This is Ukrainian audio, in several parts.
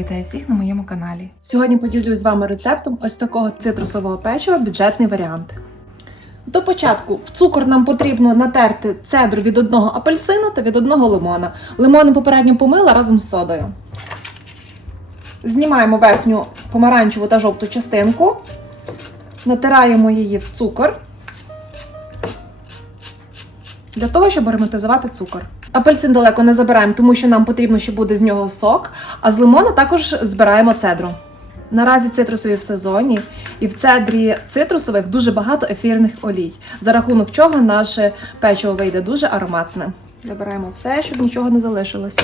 вітаю всіх на моєму каналі. Сьогодні поділюсь з вами рецептом ось такого цитрусового печива, бюджетний варіант. До початку в цукор нам потрібно натерти цедру від одного апельсина та від одного лимона. Лимони попередньо помила разом з содою. Знімаємо верхню помаранчеву та жовту частинку, натираємо її в цукор для того, щоб ароматизувати цукор. Апельсин далеко не забираємо, тому що нам потрібно, що буде з нього сок, а з лимона також збираємо цедру. Наразі цитрусові в сезоні, і в цедрі цитрусових дуже багато ефірних олій, за рахунок чого наше печиво вийде дуже ароматне. Забираємо все, щоб нічого не залишилося.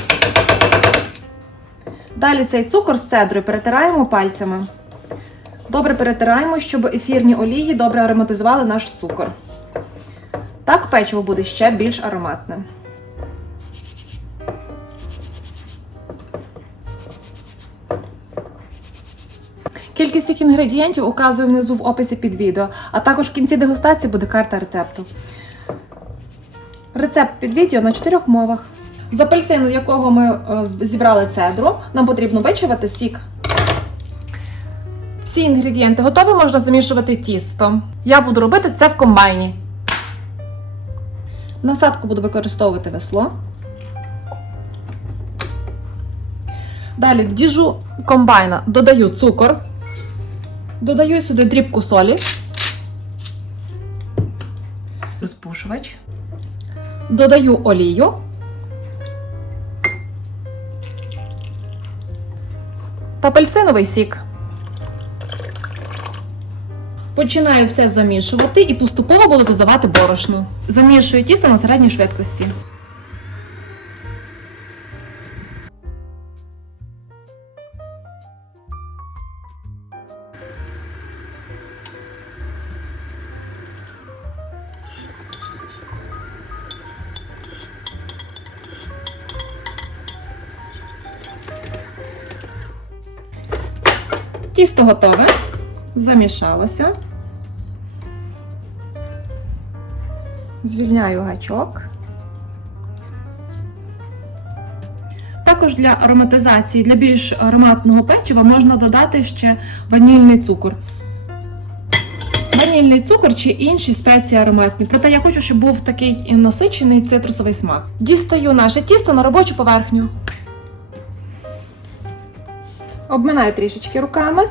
Далі цей цукор з цедрою перетираємо пальцями. Добре перетираємо, щоб ефірні олії добре ароматизували наш цукор. Так печиво буде ще більш ароматне. Кількість цих інгредієнтів указую внизу в описі під відео, а також в кінці дегустації буде карта рецепту. Рецепт під відео на чотирьох мовах. З апельсину, якого ми е, зібрали цедру, нам потрібно вичавити сік. Всі інгредієнти готові, можна замішувати тісто. Я буду робити це в комбайні. Насадку буду використовувати весло. Далі в діжу комбайна додаю цукор, додаю сюди дрібку солі, розпушувач, додаю олію. Та апельсиновий сік. Починаю все замішувати і поступово буду додавати борошно. Замішую тісто на середній швидкості. Тісто готове. Замішалося. Звільняю гачок. Також для ароматизації, для більш ароматного печива можна додати ще ванільний цукор. Ванільний цукор чи інші спеції ароматні. Проте я хочу, щоб був такий насичений цитрусовий смак. Дістаю наше тісто на робочу поверхню. Обминаю трішечки руками,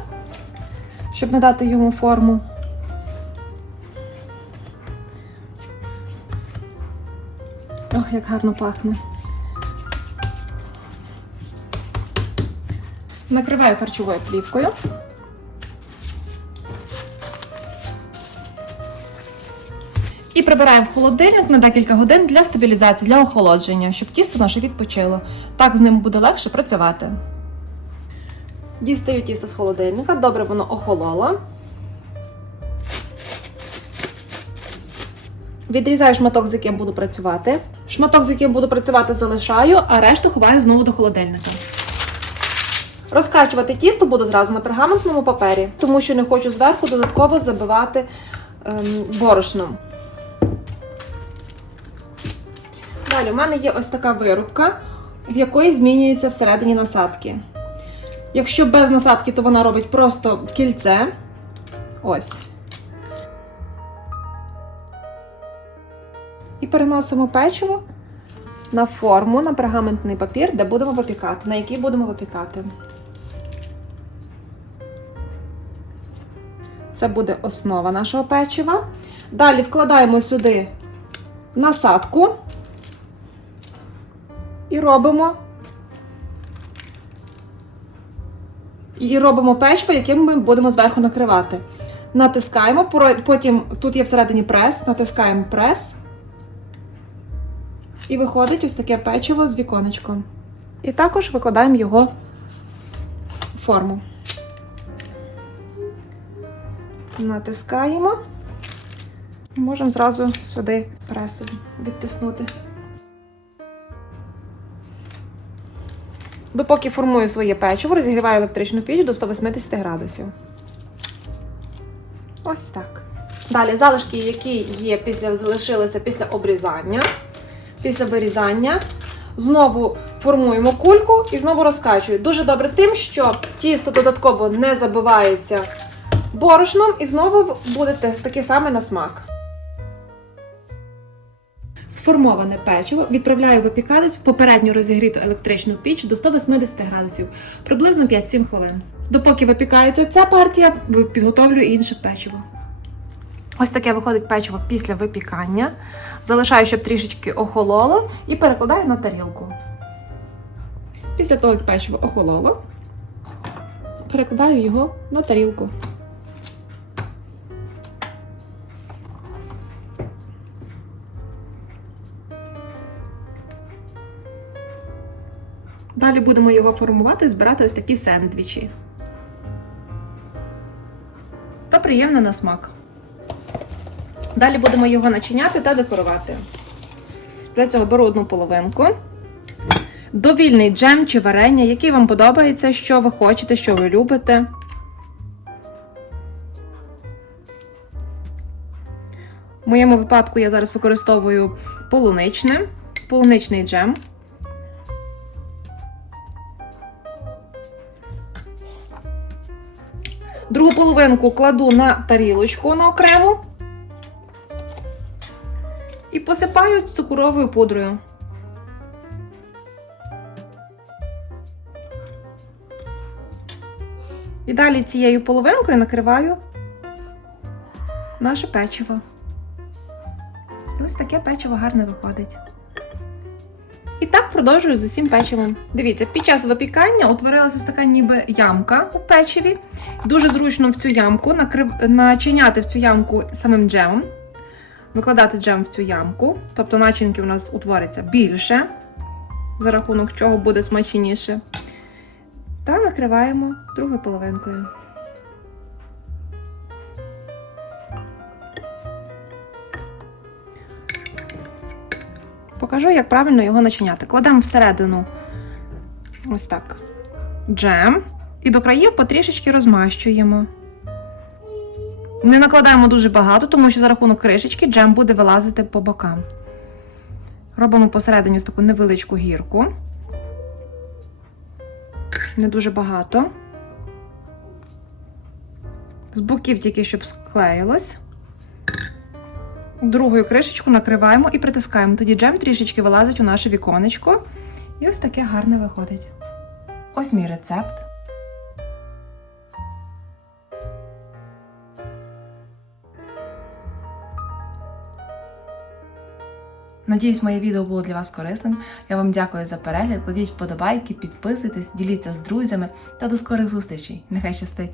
щоб надати йому форму. Ох, як гарно пахне. Накриваю харчовою плівкою. І прибираю в холодильник на декілька годин для стабілізації, для охолодження, щоб тісто наше відпочило. Так з ним буде легше працювати. Дістаю тісто з холодильника, добре воно охололо. Відрізаю шматок, з яким буду працювати. Шматок, з яким буду працювати, залишаю, а решту ховаю знову до холодильника. Розкачувати тісто буду зразу на пергаментному папері, тому що не хочу зверху додатково забивати ем, борошном. Далі, у мене є ось така вирубка, в якої змінюється всередині насадки. Якщо без насадки, то вона робить просто кільце. Ось. І переносимо печиво на форму, на пергаментний папір, де будемо випікати, на який будемо випікати. Це буде основа нашого печива. Далі вкладаємо сюди насадку і робимо і робимо печиво, яким ми будемо зверху накривати. Натискаємо, потім тут є всередині прес, натискаємо прес. І виходить ось таке печиво з віконечком. І також викладаємо його в форму. Натискаємо. Можемо зразу сюди прес відтиснути. Допоки формую своє печиво, розігріваю електричну піч до 180 градусів. Ось так. Далі залишки, які є після залишилися після обрізання. Після вирізання знову формуємо кульку і знову розкачую. Дуже добре тим, що тісто додатково не забивається борошном і знову буде таке саме на смак. Сформоване печиво відправляю випікатись в попередньо розігріту електричну піч до 180 градусів, приблизно 5-7 хвилин. Допоки випікається ця партія, підготовлю інше печиво. Ось таке виходить печиво після випікання. Залишаю, щоб трішечки охололо, і перекладаю на тарілку. Після того, як печиво охололо, перекладаю його на тарілку. Далі будемо його формувати, і збирати ось такі сендвічі. Та приємно на смак. Далі будемо його начиняти та декорувати. Для цього беру одну половинку. Довільний джем чи варення, який вам подобається, що ви хочете, що ви любите. В моєму випадку я зараз використовую полуничне, полуничний джем. Половинку кладу на тарілочку на окрему і посипаю цукровою пудрою. І далі цією половинкою накриваю наше печиво. І ось таке печиво гарне виходить. І так продовжую з усім печивом. Дивіться, під час випікання утворилася така ніби ямка у печиві. Дуже зручно в цю ямку накрив... начиняти в цю ямку самим джемом, викладати джем в цю ямку, тобто начинки у нас утвориться більше, за рахунок чого буде смачніше. Та накриваємо другою половинкою. Покажу, як правильно його начиняти. Кладемо всередину ось так джем і до країв потрішечки розмащуємо. Не накладаємо дуже багато, тому що за рахунок кришечки джем буде вилазити по бокам. Робимо посередині таку невеличку гірку. Не дуже багато. З боків тільки щоб склеїлось. Другою кришечку накриваємо і притискаємо. Тоді джем трішечки вилазить у наше віконечко. І ось таке гарне виходить. Ось мій рецепт. Надіюсь, моє відео було для вас корисним. Я вам дякую за перегляд. Кладіть вподобайки, підписуйтесь, діліться з друзями та до скорих зустрічей. Нехай щастить!